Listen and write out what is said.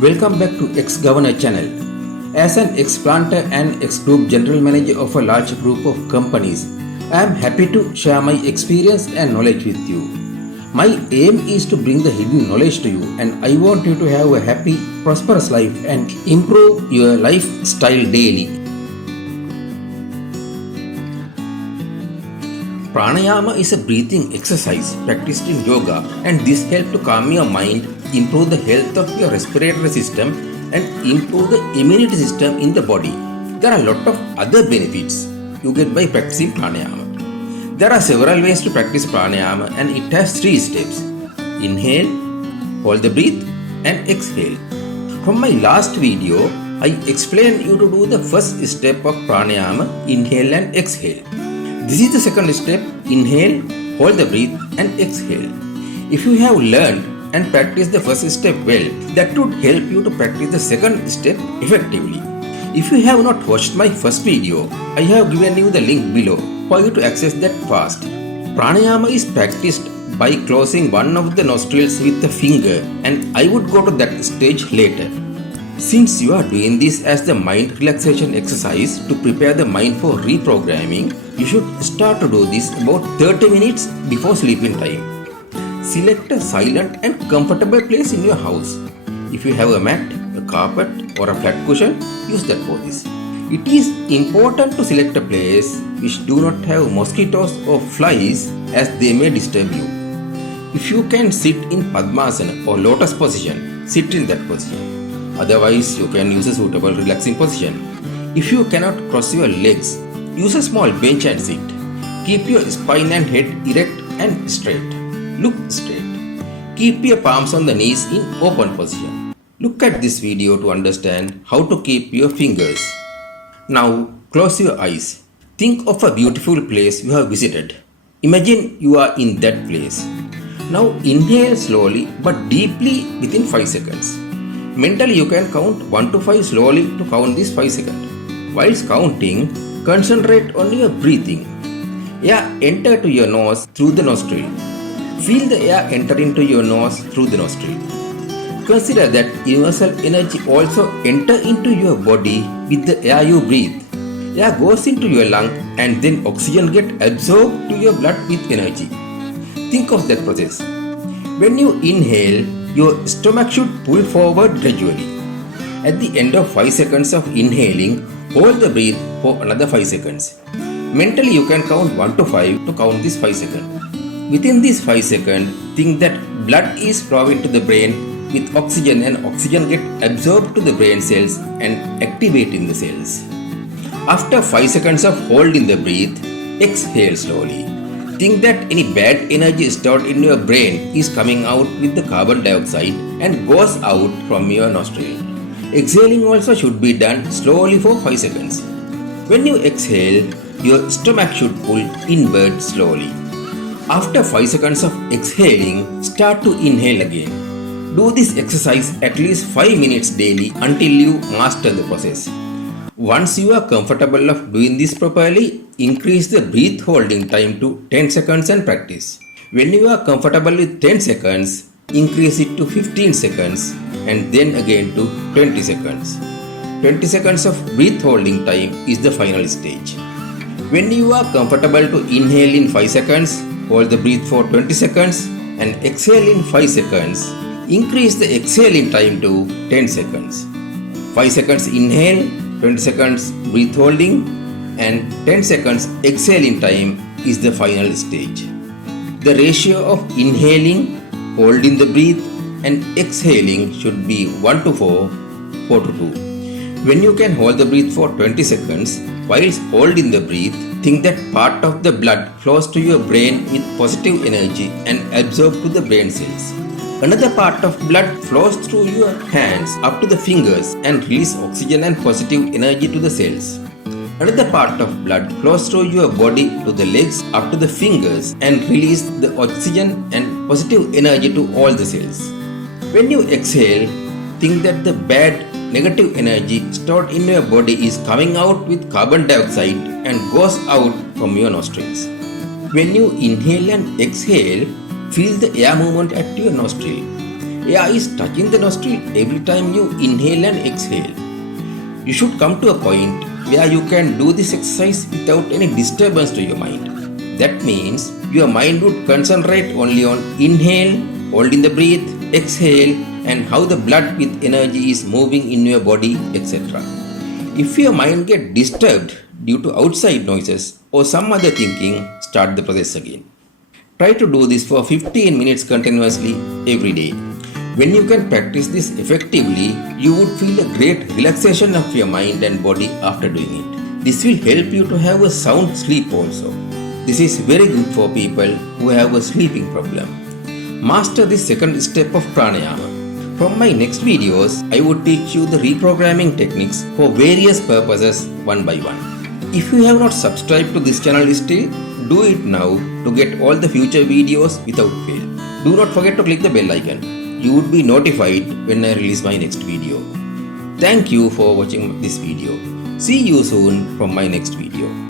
Welcome back to Ex-Governor channel. As an ex-planter and ex-group general manager of a large group of companies, I am happy to share my experience and knowledge with you. My aim is to bring the hidden knowledge to you, and I want you to have a happy, prosperous life and improve your lifestyle daily. Pranayama is a breathing exercise practiced in yoga, and this helps to calm your mind, improve the health of your respiratory system, and improve the immunity system in the body. There are a lot of other benefits you get by practicing pranayama. There are several ways to practice pranayama, and it has 3 steps: inhale, hold the breath, and exhale. From my last video, I explained you to do the first step of pranayama, inhale and exhale. This is the second step: inhale, hold the breath, and exhale. If you have learned and practiced the first step well, that would help you to practice the second step effectively. If you have not watched my first video, I have given you the link below for you to access that fast. Pranayama is practiced by closing one of the nostrils with the finger, and I would go to that stage later. Since you are doing this as the mind relaxation exercise to prepare the mind for reprogramming, you should start to do this about 30 minutes before sleeping time. Select a silent and comfortable place in your house. If you have a mat, a carpet, or a flat cushion, use that for this. It is important to select a place which do not have mosquitoes or flies, as they may disturb you. If you can sit in Padmasana or lotus position, sit in that position. Otherwise, you can use a suitable relaxing position. If you cannot cross your legs, use a small bench and sit. Keep your spine and head erect and straight. Look straight. Keep your palms on the knees in open position. Look at this video to understand how to keep your fingers. Now, close your eyes. Think of a beautiful place you have visited. Imagine you are in that place. Now, inhale slowly but deeply within 5 seconds. Mentally, you can count 1 to 5 slowly to count these 5 seconds. Whilst counting, concentrate on your breathing. Air enter to your nose through the nostril. Feel the air enter into your nose through the nostril. Consider that universal energy also enter into your body with the air you breathe. Air goes into your lung and then oxygen get absorbed to your blood with energy. Think of that process. When you inhale, your stomach should pull forward gradually. At the end of 5 seconds of inhaling, hold the breath for another 5 seconds. Mentally, you can count 1 to 5 to count this 5 seconds. Within these 5 seconds, think that blood is flowing to the brain with oxygen, and oxygen get absorbed to the brain cells and activating the cells. After 5 seconds of holding the breath, exhale slowly. Think that any bad energy stored in your brain is coming out with the carbon dioxide and goes out from your nostril. Exhaling also should be done slowly for 5 seconds. When you exhale, your stomach should pull inward slowly. After 5 seconds of exhaling, start to inhale again. Do this exercise at least 5 minutes daily until you master the process. Once you are comfortable of doing this properly, increase the breath holding time to 10 seconds and practice. When you are comfortable with 10 seconds, increase it to 15 seconds and then again to 20 seconds. 20 seconds of breath holding time is the final stage. When you are comfortable to inhale in 5 seconds, hold the breath for 20 seconds and exhale in 5 seconds, increase the exhaling time to 10 seconds. 5 seconds inhale, 20 seconds breath holding, and 10 seconds exhaling time is the final stage. The ratio of inhaling, holding the breath, and exhaling should be 1 to 4, 4 to 2. When you can hold the breath for 20 seconds, whilst holding the breath, think that part of the blood flows to your brain with positive energy and absorbed to the brain cells. Another part of blood flows through your hands up to the fingers and release oxygen and positive energy to the cells. Another part of blood flows through your body to the legs up to the fingers and release the oxygen and positive energy to all the cells. When you exhale, think that the bad negative energy stored in your body is coming out with carbon dioxide and goes out from your nostrils. When you inhale and exhale, feel the air movement at your nostril. Air is touching the nostril every time you inhale and exhale. You should come to a point where you can do this exercise without any disturbance to your mind. That means your mind would concentrate only on inhale, holding the breath, exhale, and how the blood with energy is moving in your body, etc. If your mind gets disturbed due to outside noises or some other thinking, start the process again. Try to do this for 15 minutes continuously every day. When you can practice this effectively, you would feel a great relaxation of your mind and body after doing it. This will help you to have a sound sleep also. This is very good for people who have a sleeping problem. Master this second step of pranayama. From my next videos, I would teach you the reprogramming techniques for various purposes one by one. If you have not subscribed to this channel still, do it now to get all the future videos without fail. Do not forget to click the bell icon. You would be notified when I release my next video. Thank you for watching this video. See you soon from my next video.